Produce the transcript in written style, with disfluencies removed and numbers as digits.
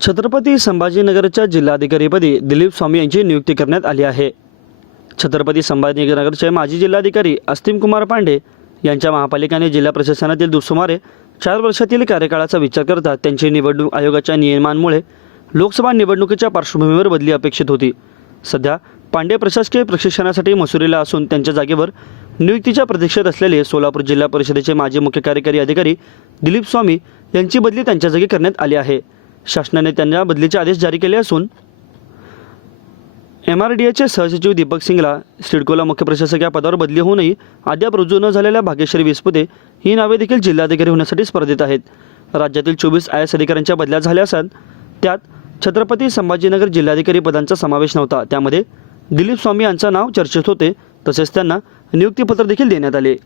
छत्रपती संभाजीनगरच्या जिल्हाधिकारीपदी दिलीप स्वामी यांची नियुक्ती करण्यात आली आहे। छत्रपती संभाजीनगरचे माजी जिल्हाधिकारी अस्तिम कुमार पांडे यांच्या महापालिकेने जिल्हा प्रशासनातील सुमारे 4 वर्षातील कार्यकाळाचा विचार करता त्यांची निवडणूक आयोगाच्या नियमांमुळे लोकसभा निवडणुकीच्या पार्श्वभूमीवर बदली अपेक्षित होती। सध्या पांडे प्रशासकीय प्रशिक्षणासाठी मसुरीला असून त्यांच्या जागेवर नियुक्तीच्या प्रतीक्षेत असलेले सोलापूर जिल्हा परिषदेचे माजी मुख्य कार्यकारी अधिकारी दिलीप स्वामी यांची बदली त्यांच्या जागी करण्यात आली आहे। शासनाने त्यांना बदलीचे आदेश जारी केले असून MRDAचे सहसचिव दीपक सिंगला, सिडकोला मुख्य प्रशासक या पदावर बदली होऊनही अद्याप रुजू न झालेल्या भाग्यश्री विस्पुते ही नावे देखील जिल्हाधिकारी होण्यासाठी स्पर्धेत आहेत। राज्यातील 24 IAS अधिकाऱ्यांच्या बदल्या झाल्या असून त्यात छत्रपती संभाजीनगर जिल्हाधिकारी पदांचा समावेश नव्हता। त्यामध्ये दिलीप स्वामी यांचे नाव चर्चेत होते, तसेच त्यांना नियुक्तीपत्र देखील देण्यात आले।